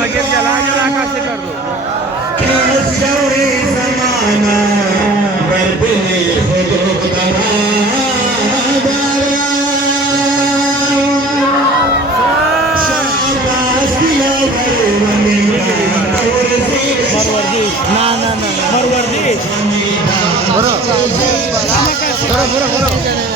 बगैर जला जला का से कर दो जमाना ना ना ना मरवर्दी बरो बरो बरो बरो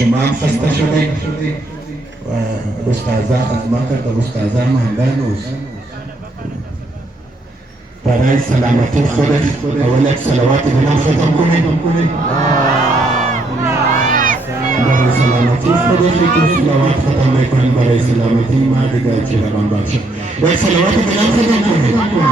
شمام خسته شدی و استازا ختمه کرد و استازا مهندانوز برای سلامتی خودش اول یک صلوات بنا ختم کنید برای سلامتی خودش یک صلوات ختم میکنید برای سلامتی ما دیگر چی رقم باشه یک صلوات بنا ختم کنید